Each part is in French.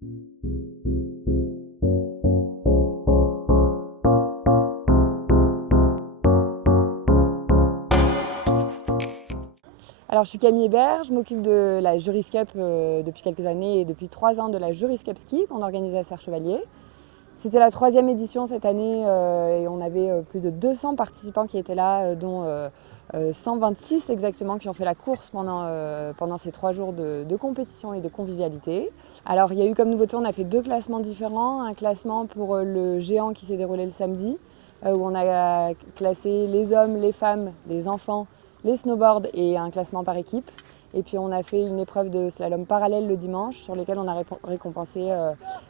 Alors je suis Camille Hébert, je m'occupe de la Juris Cup depuis quelques années et depuis 3 ans de la Juris Cup Ski qu'on organise à Serre-Chevalier. C'était la 3e édition cette année et on avait plus de 200 participants qui étaient là, dont 126 exactement qui ont fait la course pendant ces 3 jours de compétition et de convivialité. Alors il y a eu comme nouveauté, on a fait 2 classements différents. Un classement pour le géant qui s'est déroulé le samedi, où on a classé les hommes, les femmes, les enfants, les snowboards et un classement par équipe. Et puis on a fait une épreuve de slalom parallèle le dimanche sur lesquels on a récompensé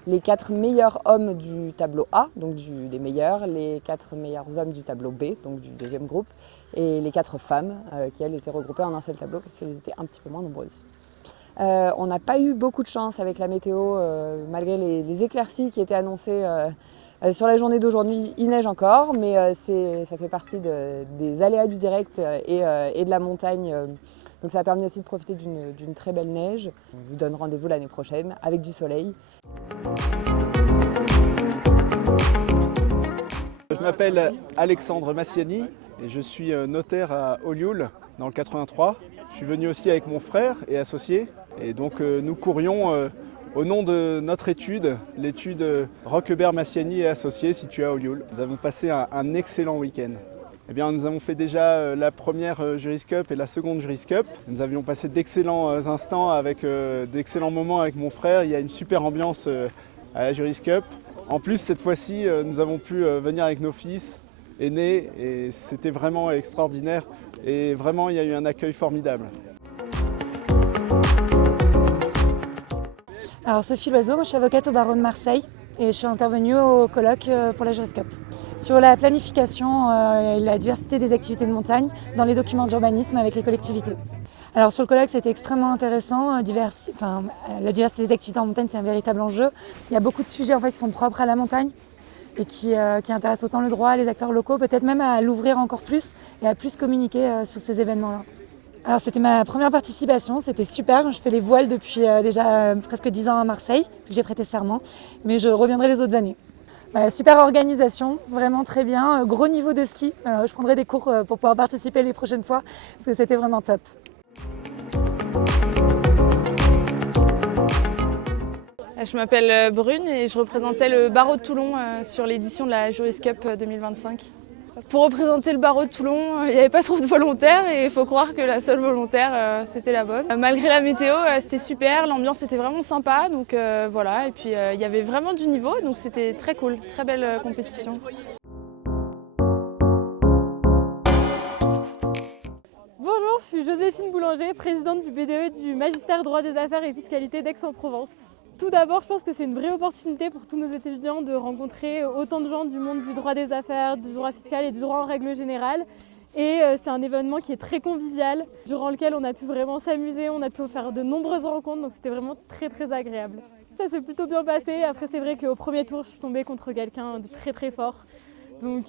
les 4 meilleurs hommes du tableau A, donc des meilleurs, les 4 meilleurs hommes du tableau B, donc du deuxième groupe, et les 4 femmes qui elles étaient regroupées en un seul tableau parce qu'elles étaient un petit peu moins nombreuses. On n'a pas eu beaucoup de chance avec la météo, malgré les éclaircies qui étaient annoncées sur la journée d'aujourd'hui. Il neige encore, mais ça fait partie des aléas du direct et de la montagne. Donc ça a permis aussi de profiter d'une très belle neige. On vous donne rendez-vous l'année prochaine avec du soleil. Je m'appelle Alexandre Massiani et je suis notaire à Olioul dans le 83. Je suis venu aussi avec mon frère et associé. Et donc nous courions au nom de notre étude, l'étude Roquebert Massiani et associés située à Olioul. Nous avons passé un excellent week-end. Eh bien, nous avons fait déjà la première Juris Cup et la seconde Juris Cup. Nous avions passé d'excellents instants avec d'excellents moments avec mon frère. Il y a une super ambiance à la Juris Cup. En plus, cette fois-ci, nous avons pu venir avec nos fils aînés et c'était vraiment extraordinaire. Et vraiment, il y a eu un accueil formidable. Alors Sophie Loiseau, moi je suis avocate au barreau de Marseille et je suis intervenue au colloque pour la Juris Cup. Sur la planification et la diversité des activités de montagne dans les documents d'urbanisme avec les collectivités. Alors sur le colloque c'était extrêmement intéressant, la diversité des activités en montagne c'est un véritable enjeu. Il y a beaucoup de sujets en fait, qui sont propres à la montagne et qui intéressent autant le droit, les acteurs locaux, peut-être même à l'ouvrir encore plus et à plus communiquer sur ces événements-là. Alors c'était ma première participation, c'était super, je fais les voiles depuis déjà presque 10 ans à Marseille, vu que j'ai prêté serment, mais je reviendrai les autres années. Super organisation, vraiment très bien, gros niveau de ski, je prendrai des cours pour pouvoir participer les prochaines fois, parce que c'était vraiment top. Je m'appelle Brune et je représentais le barreau de Toulon sur l'édition de la Juris Cup 2025. Pour représenter le barreau de Toulon, il n'y avait pas trop de volontaires et il faut croire que la seule volontaire, c'était la bonne. Malgré la météo, c'était super, l'ambiance était vraiment sympa, donc voilà. Et puis il y avait vraiment du niveau, donc c'était très cool, très belle compétition. Bonjour, je suis Joséphine Boulanger, présidente du BDE du Magistère Droit des Affaires et Fiscalité d'Aix-en-Provence. Tout d'abord, je pense que c'est une vraie opportunité pour tous nos étudiants de rencontrer autant de gens du monde du droit des affaires, du droit fiscal et du droit en règle générale. Et c'est un événement qui est très convivial, durant lequel on a pu vraiment s'amuser, on a pu faire de nombreuses rencontres, donc c'était vraiment très agréable. Ça s'est plutôt bien passé. Après, c'est vrai qu'au premier tour, je suis tombée contre quelqu'un de très fort. Donc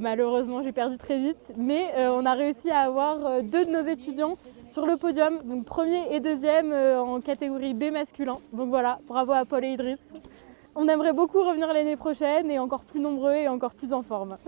malheureusement, j'ai perdu très vite. Mais on a réussi à avoir 2 de nos étudiants sur le podium, donc premier et deuxième en catégorie B masculin. Donc voilà, bravo à Paul et Idriss. On aimerait beaucoup revenir l'année prochaine et encore plus nombreux et encore plus en forme.